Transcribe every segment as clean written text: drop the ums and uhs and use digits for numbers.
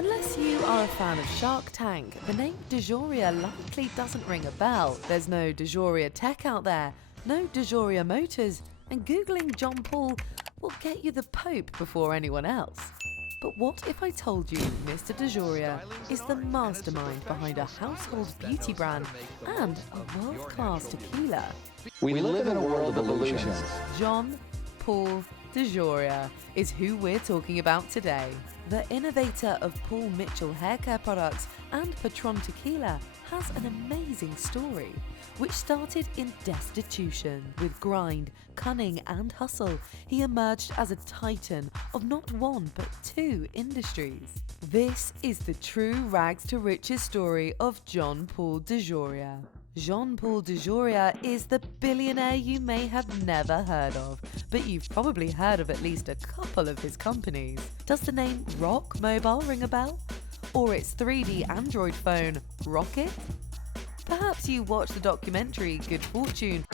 Unless you are a fan of Shark Tank, the name DeJoria likely doesn't ring a bell. There's no DeJoria tech out there, no DeJoria motors, and Googling John Paul will get you the Pope before anyone else. But what if I told you Mr. DeJoria is the mastermind behind a household beauty brand and a world-class tequila? We live in a world of illusions. John Paul DeJoria is who we're talking about today. The innovator of Paul Mitchell hair care products and Patron Tequila has an amazing story, which started in destitution. With grind, cunning and hustle, he emerged as a titan of not one but two industries. This is the true rags to riches story of John Paul DeJoria. John Paul DeJoria is the billionaire you may have never heard of, but you've probably heard of at least a couple of his companies. Does the name Rock Mobile ring a bell? Or its 3D Android phone, Rocket? Perhaps you watched the documentary Good Fortune.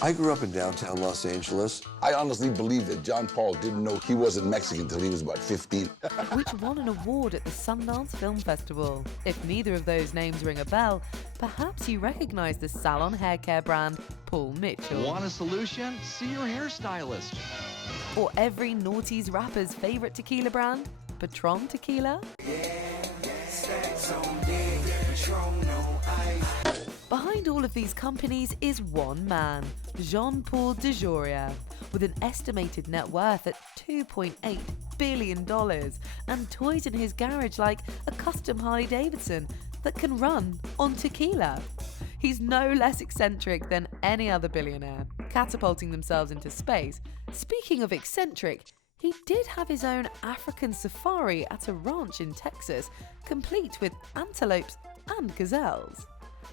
I grew up in downtown Los Angeles. I honestly believe that John Paul didn't know he wasn't Mexican until he was about 15. Which won an award at the Sundance Film Festival. If neither of those names ring a bell, perhaps you recognize the salon hair care brand Paul Mitchell. Want a solution? See your hairstylist. Or every naughty's rapper's favorite tequila brand, Patron Tequila? Behind all of these companies is one man, John Paul DeJoria, with an estimated net worth at $2.8 billion and toys in his garage like a custom Harley-Davidson that can run on tequila. He's no less eccentric than any other billionaire, catapulting themselves into space. Speaking of eccentric, he did have his own African safari at a ranch in Texas, complete with antelopes and gazelles.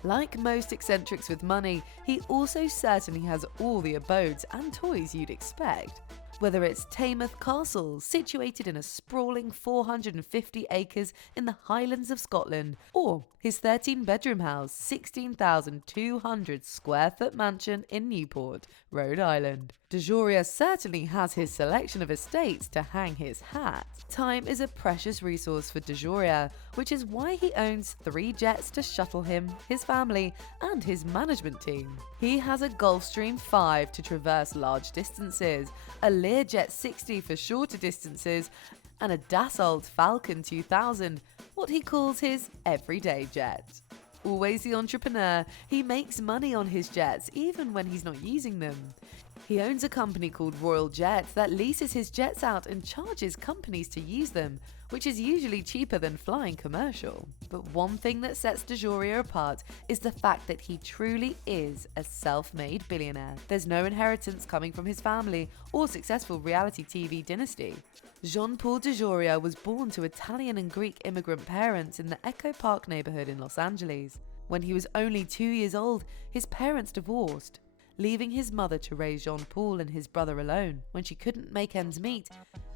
Like most eccentrics with money, he also certainly has all the abodes and toys you'd expect. Whether it's Taymouth Castle, situated in a sprawling 450 acres in the Highlands of Scotland, or his 13-bedroom house, 16,200 square foot mansion in Newport, Rhode Island. DeJoria certainly has his selection of estates to hang his hat. Time is a precious resource for DeJoria, which is why he owns 3 jets to shuttle him, his family, and his management team. He has a Gulfstream 5 to traverse large distances, a Learjet 60 for shorter distances, and a Dassault Falcon 2000, what he calls his everyday jet. Always the entrepreneur, he makes money on his jets even when he's not using them. He owns a company called Royal Jet that leases his jets out and charges companies to use them, which is usually cheaper than flying commercial. But one thing that sets DeJoria apart is the fact that he truly is a self-made billionaire. There's no inheritance coming from his family or successful reality TV dynasty. John Paul DeJoria was born to Italian and Greek immigrant parents in the Echo Park neighborhood in Los Angeles. When he was only 2 years old, his parents divorced, leaving his mother to raise John Paul and his brother alone. When she couldn't make ends meet,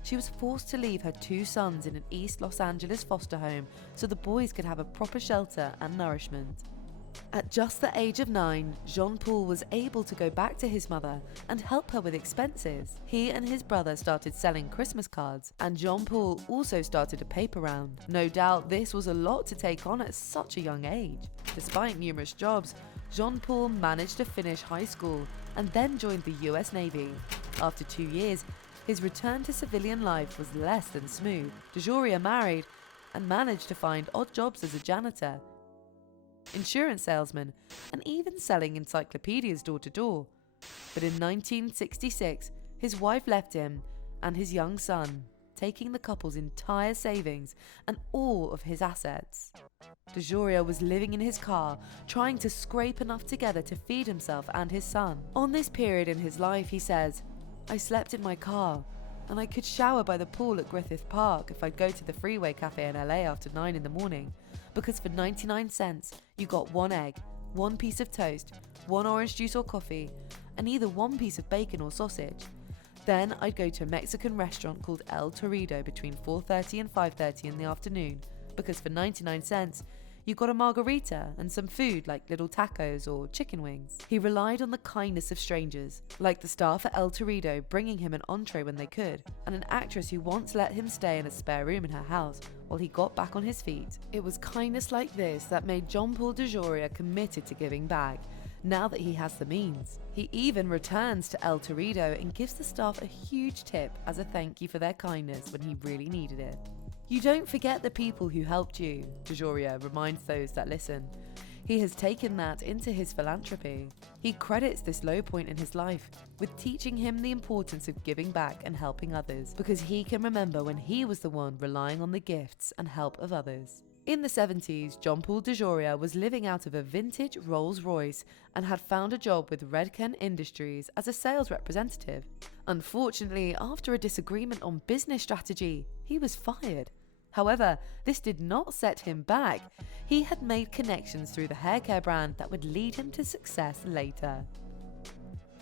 she was forced to leave her 2 sons in an East Los Angeles foster home so the boys could have a proper shelter and nourishment. At just the age of 9, John Paul was able to go back to his mother and help her with expenses. He and his brother started selling Christmas cards, and John Paul also started a paper round. No doubt this was a lot to take on at such a young age. Despite numerous jobs, John Paul managed to finish high school and then joined the US Navy. After 2 years, his return to civilian life was less than smooth. DeJoria married and managed to find odd jobs as a janitor, insurance salesman, and even selling encyclopedias door to door. But in 1966, his wife left him and his young son, taking the couple's entire savings and all of his assets. DeJoria was living in his car, trying to scrape enough together to feed himself and his son. On this period in his life, he says, "I slept in my car, and I could shower by the pool at Griffith Park if I'd go to the Freeway Cafe in LA after 9 in the morning, because for 99 cents, you got 1 egg, 1 piece of toast, 1 orange juice or coffee, and either 1 piece of bacon or sausage. Then I'd go to a Mexican restaurant called El Torito between 4:30 and 5:30 in the afternoon, because for 99 cents, you got a margarita and some food like little tacos or chicken wings." He relied on the kindness of strangers, like the staff at El Torito bringing him an entree when they could, and an actress who once let him stay in a spare room in her house while he got back on his feet. It was kindness like this that made John Paul DeJoria committed to giving back, now that he has the means. He even returns to El Torito and gives the staff a huge tip as a thank you for their kindness when he really needed it. You don't forget the people who helped you, DeJoria reminds those that listen. He has taken that into his philanthropy. He credits this low point in his life with teaching him the importance of giving back and helping others, because he can remember when he was the one relying on the gifts and help of others. In the 70s, John Paul DeJoria was living out of a vintage Rolls-Royce and had found a job with Redken Industries as a sales representative. Unfortunately, after a disagreement on business strategy, he was fired. However, this did not set him back. He had made connections through the haircare brand that would lead him to success later.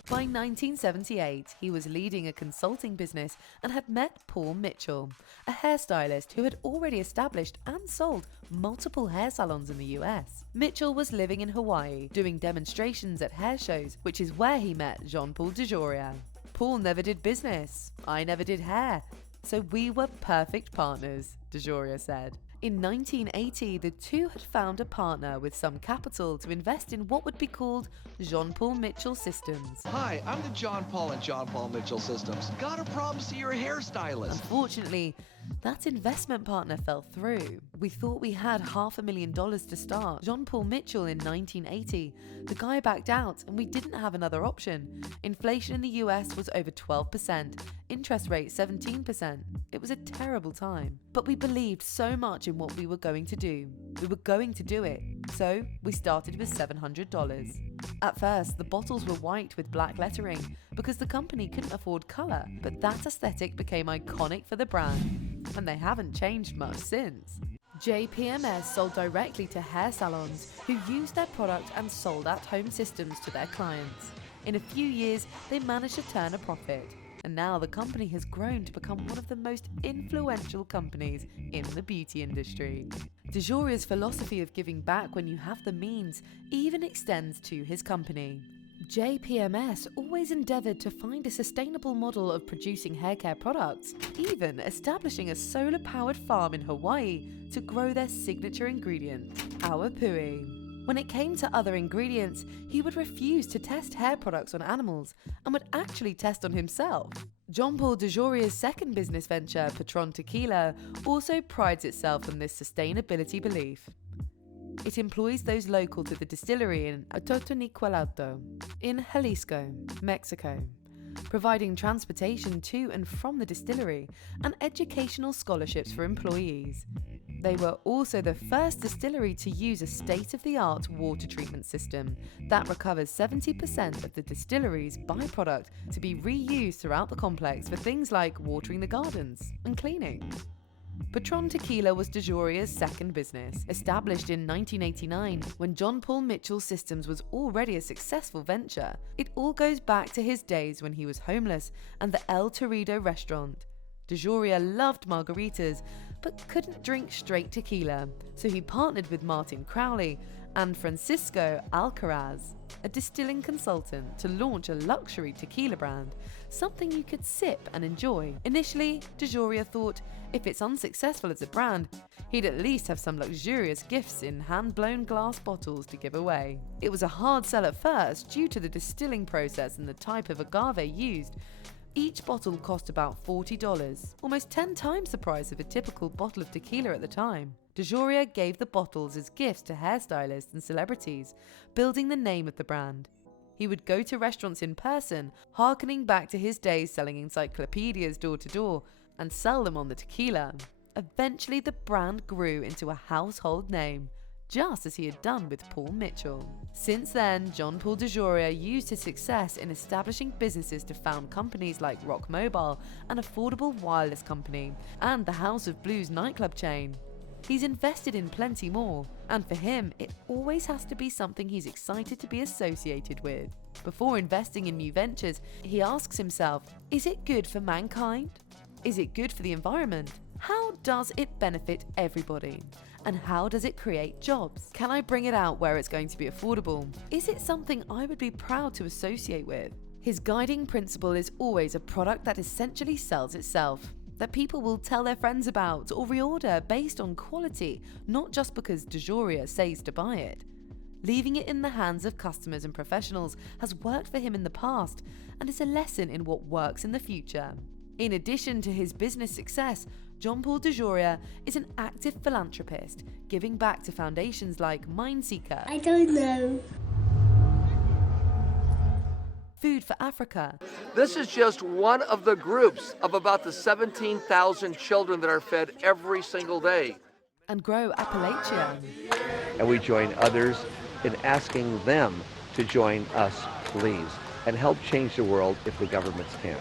By 1978, he was leading a consulting business and had met Paul Mitchell, a hairstylist who had already established and sold multiple hair salons in the US. Mitchell was living in Hawaii, doing demonstrations at hair shows, which is where he met John Paul DeJoria. Paul never did business, I never did hair, so we were perfect partners, DeJoria said. In 1980, the two had found a partner with some capital to invest in what would be called John Paul Mitchell Systems. Hi, I'm the John Paul and John Paul Mitchell Systems. Got a problem? See your hairstylist. Unfortunately, that investment partner fell through. We thought we had $500,000 to start. John Paul Mitchell in 1980. The guy backed out and we didn't have another option. Inflation in the US was over 12%, interest rate 17%. It was a terrible time. But we believed so much in what we were going to do. We were going to do it. So we started with $700. At first, the bottles were white with black lettering because the company couldn't afford colour, but that aesthetic became iconic for the brand, and they haven't changed much since. JPMS sold directly to hair salons who used their product and sold at-home systems to their clients. In a few years, they managed to turn a profit, and now the company has grown to become one of the most influential companies in the beauty industry. DeJoria's philosophy of giving back when you have the means even extends to his company. JPMS always endeavoured to find a sustainable model of producing haircare products, even establishing a solar-powered farm in Hawaii to grow their signature ingredient, awapui. When it came to other ingredients, he would refuse to test hair products on animals and would actually test on himself. John Paul DeJoria's second business venture, Patron Tequila, also prides itself on this sustainability belief. It employs those local to the distillery in Atotonilcuauhto in Jalisco, Mexico, providing transportation to and from the distillery and educational scholarships for employees. They were also the first distillery to use a state-of-the-art water treatment system that recovers 70% of the distillery's byproduct to be reused throughout the complex for things like watering the gardens and cleaning. Patron Tequila was DeJoria's second business, established in 1989 when John Paul Mitchell Systems was already a successful venture. It all goes back to his days when he was homeless and the El Torito restaurant. DeJoria loved margaritas but couldn't drink straight tequila, so he partnered with Martin Crowley and Francisco Alcaraz, a distilling consultant, to launch a luxury tequila brand, something you could sip and enjoy. Initially, DeJoria thought if it's unsuccessful as a brand, he'd at least have some luxurious gifts in hand-blown glass bottles to give away. It was a hard sell at first due to the distilling process and the type of agave used. Each bottle cost about $40, almost 10 times the price of a typical bottle of tequila at the time. DeJoria gave the bottles as gifts to hairstylists and celebrities, building the name of the brand. He would go to restaurants in person, harkening back to his days selling encyclopedias door to door, and sell them on the tequila. Eventually, the brand grew into a household name, just as he had done with Paul Mitchell. Since then, John Paul DeJoria used his success in establishing businesses to found companies like Rock Mobile, an affordable wireless company, and the House of Blues nightclub chain. He's invested in plenty more, and for him, it always has to be something he's excited to be associated with. Before investing in new ventures, he asks himself, is it good for mankind? Is it good for the environment? How does it benefit everybody? And how does it create jobs? Can I bring it out where it's going to be affordable? Is it something I would be proud to associate with? His guiding principle is always a product that essentially sells itself. that people will tell their friends about or reorder based on quality, not just because DeJoria says to buy it. Leaving it in the hands of customers and professionals has worked for him in the past and is a lesson in what works in the future. In addition to his business success, John Paul DeJoria is an active philanthropist, giving back to foundations like Mindseeker, I don't know, Food for Africa, This is just one of the groups of about the 17,000 children that are fed every single day. and Grow Appalachia. And we join others in asking them to join us, please, and help change the world if the governments can't.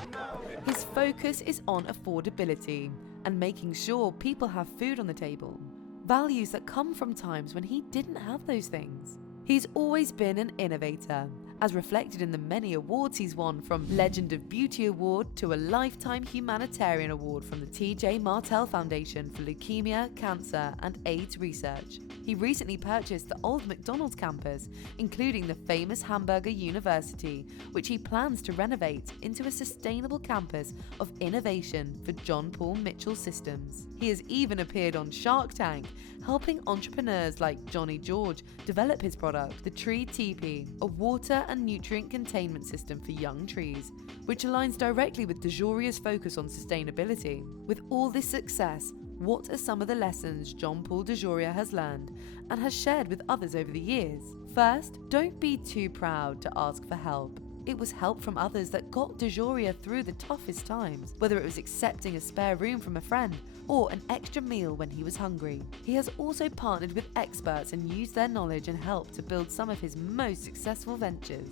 His focus is on affordability and making sure people have food on the table, values that come from times when he didn't have those things. He's always been an innovator, as reflected in the many awards he's won, from Legend of Beauty Award to a Lifetime Humanitarian Award from the T.J. Martell Foundation for Leukemia, Cancer and AIDS Research. He recently purchased the old McDonald's campus, including the famous Hamburger University, which he plans to renovate into a sustainable campus of innovation for John Paul Mitchell Systems. He has even appeared on Shark Tank, helping entrepreneurs like Johnny George develop his product, the Tree Teepee, a water and nutrient containment system for young trees, which aligns directly with DeJoria's focus on sustainability. With all this success, what are some of the lessons John Paul DeJoria has learned and has shared with others over the years? First, don't be too proud to ask for help. It was help from others that got DeJoria through the toughest times, whether it was accepting a spare room from a friend or an extra meal when he was hungry. He has also partnered with experts and used their knowledge and help to build some of his most successful ventures.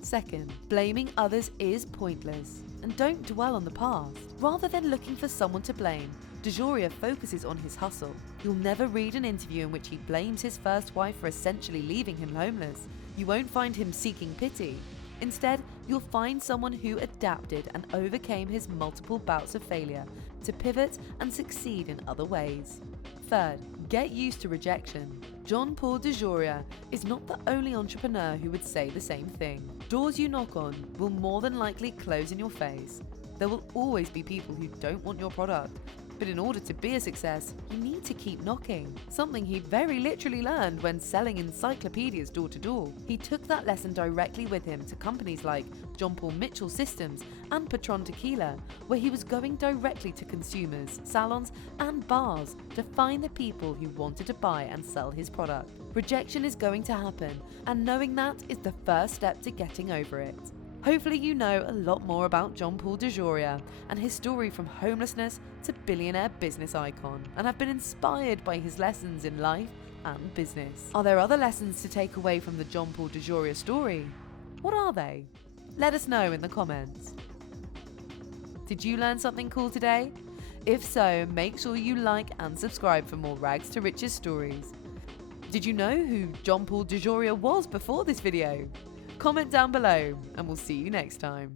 Second, blaming others is pointless, and don't dwell on the past. Rather than looking for someone to blame, DeJoria focuses on his hustle. You'll never read an interview in which he blames his first wife for essentially leaving him homeless. You won't find him seeking pity. Instead, you'll find someone who adapted and overcame his multiple bouts of failure to pivot and succeed in other ways. Third, get used to rejection. John Paul DeJoria is not the only entrepreneur who would say the same thing. Doors you knock on will more than likely close in your face. There will always be people who don't want your product. But in order to be a success, you need to keep knocking. Something he very literally learned when selling encyclopedias door to door. He took that lesson directly with him to companies like John Paul Mitchell Systems and Patron Tequila, where he was going directly to consumers, salons and bars to find the people who wanted to buy and sell his product. Rejection is going to happen, and knowing that is the first step to getting over it. Hopefully you know a lot more about John Paul DeJoria and his story from homelessness to billionaire business icon, and have been inspired by his lessons in life and business. Are there other lessons to take away from the John Paul DeJoria story? What are they? Let us know in the comments. Did you learn something cool today? If so, make sure you like and subscribe for more Rags to Riches stories. Did you know who John Paul DeJoria was before this video? Comment down below and we'll see you next time.